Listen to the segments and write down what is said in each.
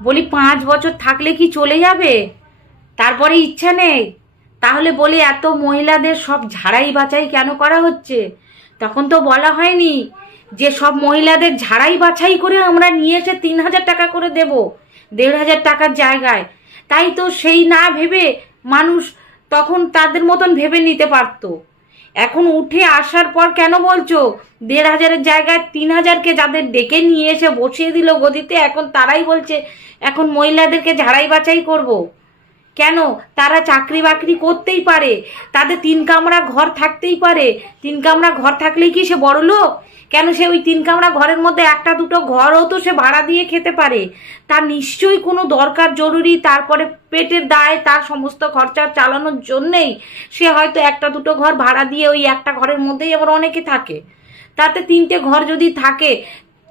বলি 5 বছর থাকলে কি চলে যাবে? তারপরে ইচ্ছা নেই? তাহলে বলি এত মহিলাদের সব ঝাড়াই বাছাই কেন করা হচ্ছে? তখন তো বলা হয়নি যে সব মহিলাদের ঝাড়াই বাছাই করে আমরা নিয়ে এসে 3,000 টাকা করে দেব, 1,500 টাকার জায়গায়। তাই তো সেই না ভেবে মানুষ তখন তাদের মতন ভেবে নিতে পারতো। এখন উঠে আসার পর কেন বলছো 1,500-এর জায়গায় 3,000-কে যাদের ডেকে নিয়ে এসে বসিয়ে দিল গদিতে, এখন তারাই বলছে এখন মহিলাদেরকে ঝাড়াই বাছাই করব? কেন? তারা চাকরি বাকরি করতেই পারে, তাদের 3 কামরা ঘর থাকতেই পারে। 3 কামরা ঘর থাকলেই কি সে বড় লোক? কেন সে ওই 3 কামরা ঘরের মধ্যে একটা দুটো ঘরও তো সে ভাড়া দিয়ে খেতে পারে। তার নিশ্চয়ই কোনো দরকার জরুরি, তারপরে পেটের দায়, তার সমস্ত খরচা চালানোর জন্যেই সে হয়তো একটা দুটো ঘর ভাড়া দিয়ে ওই একটা ঘরের মধ্যেই আবার অনেকে থাকে। তাতে 3টে ঘর যদি থাকে,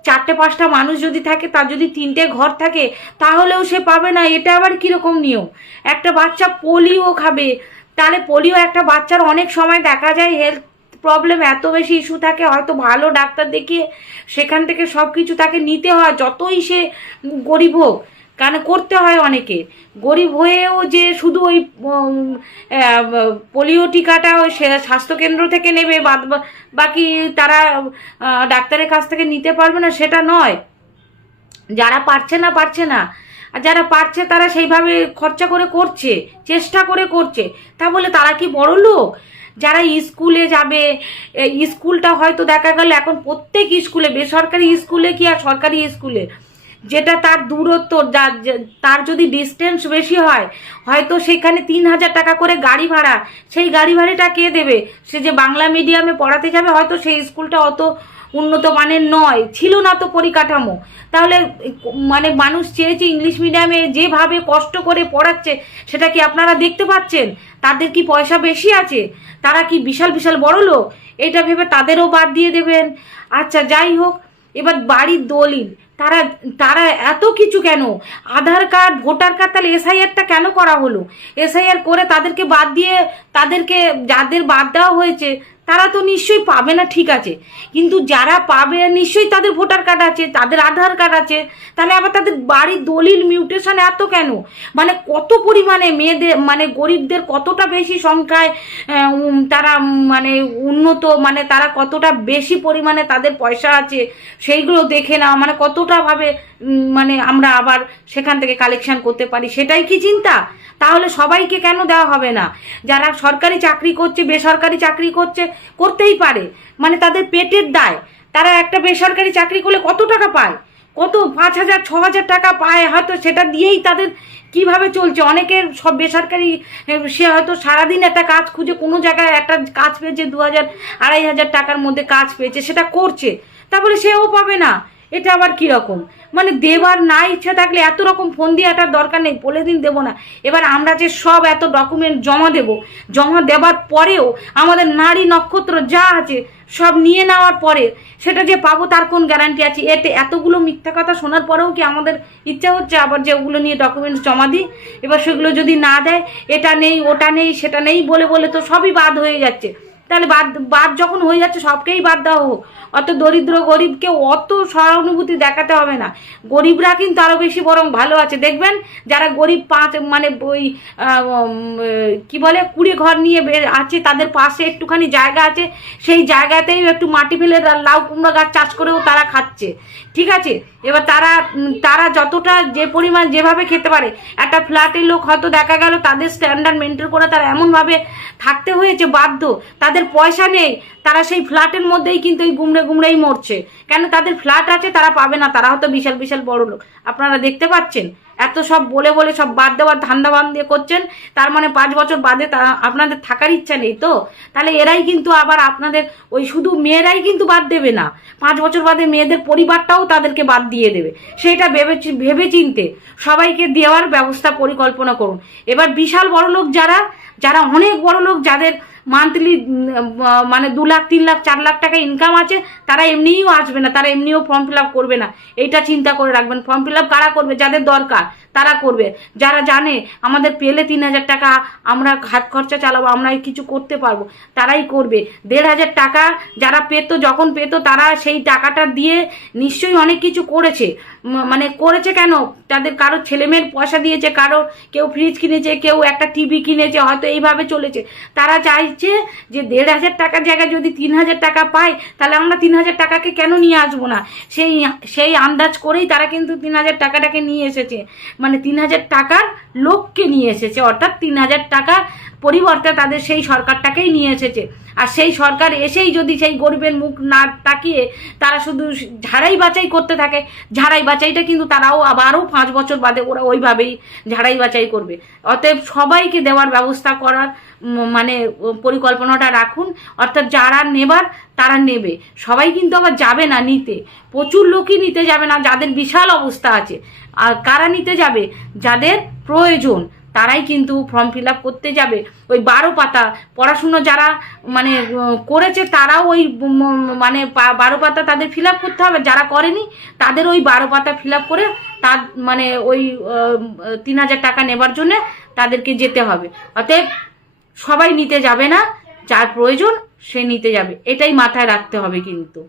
4-5টা মানুষ যদি থাকে, তার যদি 3টে ঘর থাকে, তাহলেও সে পাবে না। এটা আবার কিরকম নিয়ম? একটা বাচ্চা পোলিও খাবে, তাহলে পোলিও একটা বাচ্চার অনেক সময় দেখা যায় হেলথ প্রবলেম এত বেশি ইস্যু থাকে, হয়তো ভালো ডাক্তার দেখিয়ে সেখান থেকে সব কিছু তাকে নিতে হয়, যতই সে গরিব হোক। কারণ করতে হয় অনেকে, গরিব হয়েও যে শুধু ওই পোলিও টিকাটা ওই স্বাস্থ্যকেন্দ্র থেকে নেবে, বাকি তারা ডাক্তারের কাছ থেকে নিতে পারবে না সেটা নয়। যারা পারছে না পারছে না, আর যারা পারছে তারা সেইভাবে খরচা করে করছে, চেষ্টা করে করছে। তা বলে তারা কি বড় লোক? যারা স্কুলে যাবে, স্কুলটা হয়তো দেখা গেল এখন প্রত্যেক স্কুলে, বেসরকারি স্কুলে কি আর সরকারি স্কুলে, যেটা তার দূরত্ব, তার যদি ডিস্টেন্স বেশি হয়, হয়তো সেখানে 3,000 টাকা করে গাড়ি ভাড়া, সেই গাড়ি ভাড়াটা কে দেবে? সে যে বাংলা মিডিয়ামে পড়াতে যাবে, হয়তো সেই স্কুলটা অত উন্নত মানের নয়, ছিল না তো পরিকাঠামো। তাহলে মানে মানুষ চেয়েছে ইংলিশ মিডিয়ামে যেভাবে কষ্ট করে পড়াচ্ছে, সেটা কি আপনারা দেখতে পাচ্ছেন? তাদের কি পয়সা বেশি আছে? তারা কি বিশাল বিশাল বড় লোক? এটা ভেবে তাদেরও বাদ দিয়ে দেবেন? আচ্ছা যাই হোক, এবার বাড়ির দলিল, তারা তারা এত কিছু কেন? আধার কার্ড, ভোটার কার্ড, তাহলে এসআইআরটা কেন করা হলো? এসআইআর করে তাদেরকে বাদ দিয়ে, তাদেরকে যাদের বাদ দেওয়া হয়েছে তারা তো নিশ্চয়ই পাবে না, ঠিক আছে, কিন্তু যারা পাবে নিশ্চয়ই তাদের ভোটার কার্ড আছে, তাদের আধার কার্ড আছে, তাহলে আবার তাদের বাড়ির দলিল মিউটেশন এত কেন? মানে কত পরিমাণে মেয়েদের, মানে গরিবদের কতটা বেশি সংখ্যায় তারা মানে উন্নত, মানে তারা কতটা বেশি পরিমাণে তাদের পয়সা আছে সেইগুলো দেখে না, মানে কতটা ভাবে মানে আমরা আবার সেখান থেকে কালেকশন করতে পারি, সেটাই কি চিন্তা? তাহলে সবাইকে কেন দেওয়া হবে না? যারা সরকারি চাকরি করছে, বেসরকারি চাকরি করছে, করতেই পারে, মানে তাদের পেটের দায়। তারা একটা বেসরকারি চাকরি করলে কত টাকা পায়? কত 5,000-6,000 টাকা পায়, হয়তো সেটা দিয়েই তাদের কিভাবে চলছে। অনেকের সব বেসরকারি, সে হয়তো সারাদিন একটা কাজ খুঁজে কোনো জায়গায় একটা কাজ পেয়েছে, 2,000-2,500 টাকার মধ্যে কাজ পেয়েছে, সেটা করছে, তারপরে সেও পাবে না। এটা আবার কিরকম? মানে দেবার না ইচ্ছা থাকলে এত রকম ফোন দিয়ে আটার দরকার নেই, বলে দিন দেবো না। এবার আমরা যে সব এত ডকুমেন্ট জমা দেব, জমা দেবার পরেও আমাদের নারী নক্ষত্র যা আছে সব নিয়ে নেওয়ার পরে সেটা যে পাবো তার কোন গ্যারান্টি আছে? এতে এতগুলো মিথ্যা কথা শোনার পরেও কি আমাদের ইচ্ছা হচ্ছে আবার যে ওগুলো নিয়ে ডকুমেন্টস জমা দিই? এবার সেগুলো যদি না দেয়, এটা নেই ওটা নেই সেটা নেই বলে বলে তো সবই বাদ হয়ে যাচ্ছে। তাহলে বাদ বাদ যখন হয়ে যাচ্ছে, সবকেই বাদ দেওয়া হোক। অত দরিদ্র গরিবকে অত সহানুভূতি দেখাতে হবে না। গরিবরা কিন্তু আরো বেশি বরং ভালো আছে, দেখবেন যারা গরিব মানে ওই কি বলে 20 ঘর নিয়ে আছে, তাদের পাশে একটুখানি জায়গা আছে, সেই জায়গাতেই একটু মাটি ফেলে লাউ কুমড়া গাছ চাষ করেও তারা খাচ্ছে, ঠিক আছে। এবার তারা তারা যতটা যে পরিমাণ যেভাবে খেতে পারে, একটা ফ্ল্যাটের লোক হয়তো দেখা গেল তাদের স্ট্যান্ডার্ড মেনটেন করে তারা এমনভাবে থাকতে হয়েছে বাধ্য, তাদের পয়সা নেই, তারা সেই ফ্ল্যাটের মধ্যেই কিন্তু এই গুমড়ে গুমড়েই মরছে। কেন? তাদের ফ্ল্যাট আছে, তারা পাবে না, তারা হয়তো বিশাল বিশাল বড় লোক। আপনারা দেখতে পাচ্ছেন, এত সব বলে বলে সব বাদ দেওয়ার ধান্দা বান দিয়ে করছেন, তার মানে 5 বছর বাদে আপনাদের থাকার ইচ্ছা নেই তো? তাহলে এরাই কিন্তু আবার আপনাদের ওই শুধু মেয়েরাই কিন্তু বাদ দেবে না, 5 বছর বাদে মেয়েদের পরিবারটাও তাদেরকে বাদ দিয়ে দেবে। সেটা ভেবে চিনতে সবাইকে দেওয়ার ব্যবস্থা পরিকল্পনা করুন। এবার বিশাল বড় লোক যারা, যারা অনেক বড় লোক, যাদের মান্থলি মানে 2 লাখ 3 লাখ 4 লাখ টাকা ইনকাম আছে, তারা এমনিও আসবে না, তারা এমনিও ফর্ম ফিল আপ করবে না। এইটা চিন্তা করে রাখবেন। ফর্ম ফিল আপ কারা করবে? যাদের দরকার, তারা করবে। যারা জানে আমাদের পেলে 3,000 টাকা আমরা হাত খরচা চালাবো, আমরা কিছু করতে পারবো, তারাই করবে। 1,500 টাকা যারা পেতো, যখন পেতো, তারা সেই টাকাটা দিয়ে নিশ্চয়ই অনেক কিছু করেছে। মানে করেছে কেন, তাদের কারো ছেলেমেয়ের পয়সা দিয়েছে, কারো কেউ ফ্রিজ কিনেছে, কেউ একটা টিভি কিনেছে, হয়তো এইভাবে চলেছে। তারা চাইছে যে 1,500 টাকার জায়গায় যদি 3,000 টাকা পায়, তাহলে আমরা 3,000 টাকাকে কেন নিয়ে আসবো না, সেই আন্দাজ করেই তারা কিন্তু 3,000 টাকাটাকে নিয়ে এসেছে। মানে 3,000 টাকার লোককে নিয়ে এসেছে, অর্থাৎ 3,000 টাকার পরিবর্তে তাদের সেই সরকারটাকেই নিয়ে এসেছে। আর সেই সরকার এসেই যদি সেই গরিবের মুখ না তাকিয়ে তারা শুধু ঝাড়াই বাছাই করতে থাকে, ঝাড়াই বাছাইটা কিন্তু তারাও আবারও 5 বছর বাদে ওরা ওইভাবেই ঝাড়াই বাছাই করবে। অতএব সবাইকে দেওয়ার ব্যবস্থা করার মানে পরিকল্পনাটা রাখুন। অর্থাৎ যারা নেবার তারা নেবে, সবাই কিন্তু আবার যাবে না নিতে। প্রচুর লোকই নিতে যাবে না, যাদের বিশাল অবস্থা আছে। আর কারা নিতে যাবে, যাদের প্রয়োজন তারাই কিন্তু ফর্ম ফিল আপ করতে যাবে। ওই 12 পাতা পড়াশুনো যারা মানে করেছে তারাও ওই মানে 12 পাতা তাদের ফিল আপ করতে হবে, যারা করেনি তাদের ওই 12 পাতা ফিল আপ করে তার মানে ওই 3,000 টাকা নেবার জন্য তাদেরকে যেতে হবে। অতএব সবাই নিতে যাবে না, যার প্রয়োজন সে নিতে যাবে, এটাই মাথায় রাখতে হবে কিন্তু।